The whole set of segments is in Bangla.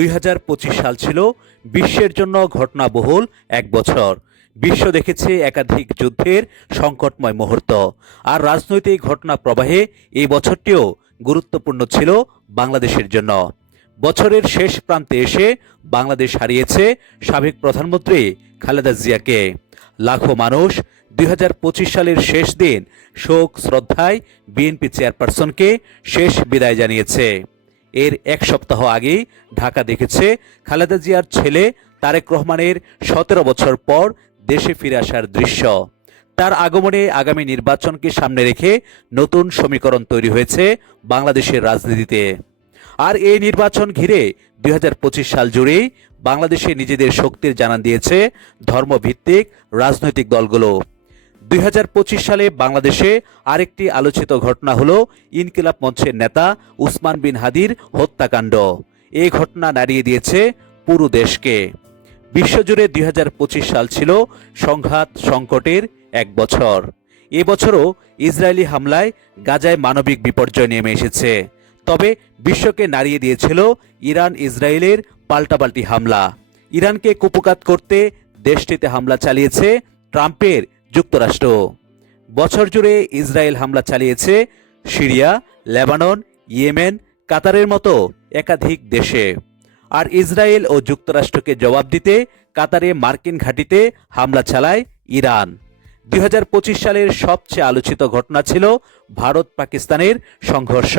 দুই হাজার পঁচিশ সাল ছিল বিশ্বের জন্য ঘটনাবহুল এক বছর। বিশ্ব দেখেছে একাধিক যুদ্ধের সংকটময় মুহূর্ত। আর রাজনৈতিক ঘটনা প্রবাহে এই বছরটিও গুরুত্বপূর্ণ ছিল বাংলাদেশের জন্য। বছরের শেষ প্রান্তে এসে বাংলাদেশ হারিয়েছে সাবেক প্রধানমন্ত্রী খালেদা জিয়াকে। লাখো মানুষ দুই হাজার পঁচিশ সালের শেষ দিন শোক শ্রদ্ধায় বিএনপি চেয়ারপারসনকে শেষ বিদায় জানিয়েছে। এর এক সপ্তাহ আগেই ঢাকা দেখেছে খালেদা জিয়ার ছেলে তারেক রহমানের সতেরো বছর পর দেশে ফিরে আসার দৃশ্য। তার আগমনে আগামী নির্বাচনকে সামনে রেখে নতুন সমীকরণ তৈরি হয়েছে বাংলাদেশের রাজনীতিতে। আর এই নির্বাচন ঘিরে দুই হাজার পঁচিশ সাল জুড়েই বাংলাদেশে নিজেদের শক্তির জানান দিয়েছে ধর্মভিত্তিক রাজনৈতিক দলগুলো। দুই হাজার পঁচিশ সালে বাংলাদেশে আরেকটি আলোচিত ঘটনা হল ইনকিলাব মঞ্চের নেতা উসমান বিন হাদির হত্যাকাণ্ড। এই ঘটনা নাড়িয়ে দিয়েছে পুরো দেশকে। বিশ্বজুড়ে দুই হাজার পঁচিশ সাল ছিল সংঘাত সংকটের এক বছর। এবছরও ইসরায়েলি হামলায় গাজায় মানবিক বিপর্যয় নেমে এসেছে। তবে বিশ্বকে নাড়িয়ে দিয়েছিল ইরান ইসরায়েলের পাল্টাপাল্টি হামলা। ইরানকে কুপকাত করতে দেশটিতে হামলা চালিয়েছে ট্রাম্পের যুক্তরাষ্ট্র। বছর জুড়ে ইসরায়েল হামলা চালিয়েছে সিরিয়া, লেবানন, ইয়েমেন, কাতারের মতো একাধিক দেশে। আর ইসরায়েল ও যুক্তরাষ্ট্রকে জবাব দিতে কাতারে মার্কিন ঘাঁটিতে হামলা চালায় ইরান। দুই হাজার পঁচিশ সালের সবচেয়ে আলোচিত ঘটনা ছিল ভারত পাকিস্তানের সংঘর্ষ।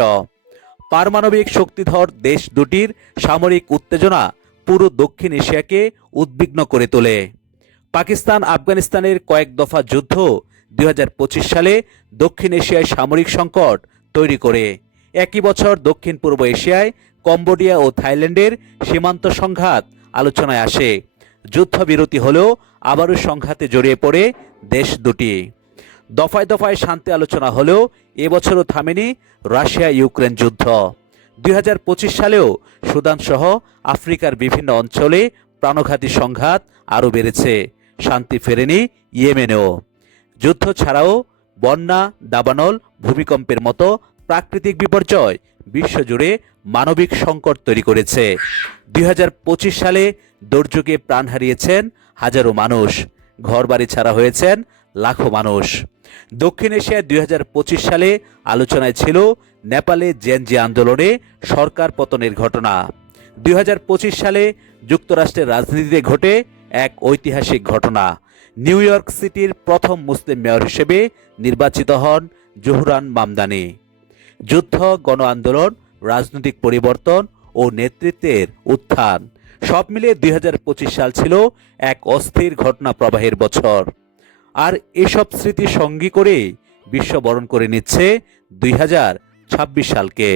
পারমাণবিক শক্তিধর দেশ দুটির সামরিক উত্তেজনা পুরো দক্ষিণ এশিয়াকে উদ্বিগ্ন করে তোলে। পাকিস্তান আফগানিস্তানের কয়েক দফা যুদ্ধ দুই হাজার পঁচিশ সালে দক্ষিণ এশিয়ায় সামরিক সংকট তৈরি করে। একই বছর দক্ষিণ পূর্ব এশিয়ায় কম্বোডিয়া ও থাইল্যান্ডের সীমান্ত সংঘাত আলোচনায় আসে। যুদ্ধবিরতি হলেও আবারও সংঘাতে জড়িয়ে পড়ে দেশ দুটি। দফায় দফায় শান্তি আলোচনা হলেও এবছরও থামেনি রাশিয়া ইউক্রেন যুদ্ধ। দুই হাজার পঁচিশ সালেও সুদানসহ আফ্রিকার বিভিন্ন অঞ্চলে প্রাণঘাতী সংঘাত আরও বেড়েছে। শান্তি ফেরেনি ইয়েমেনেও। যুদ্ধ ছাড়াও বন্যা, দাবানল, ভূমিকম্পের মতো প্রাকৃতিক বিপর্যয় বিশ্বজুড়ে মানবিক সংকট তৈরি করেছে। দুই হাজার পঁচিশ সালে দুর্যোগে প্রাণ হারিয়েছেন হাজারো মানুষ। ঘরবাড়ি ছাড়া হয়েছেন লাখো মানুষ। দক্ষিণ এশিয়ায় দুই হাজার পঁচিশ সালে আলোচনায় ছিল নেপালে জেনজি আন্দোলনে সরকার পতনের ঘটনা। দুই হাজার পঁচিশ সালে যুক্তরাষ্ট্রের রাজনীতিতে ঘটে এক ঐতিহাসিক ঘটনা। নিউ ইয়র্ক সিটির প্রথম মুসলিম মেয়র হিসেবে নির্বাচিত হন জহুরান মামদানি। যুদ্ধ গণ আন্দোলন রাজনৈতিক পরিবর্তন ও নেতৃত্বের উত্থান সব মিলিয়ে দুই হাজার পঁচিশ সাল ছিল এক অস্থির ঘটনা প্রবাহের বছর। আর এসব স্মৃতি সঙ্গী করে বিশ্ব বরণ করে নিচ্ছে দুই হাজার ছাব্বিশ সালকে।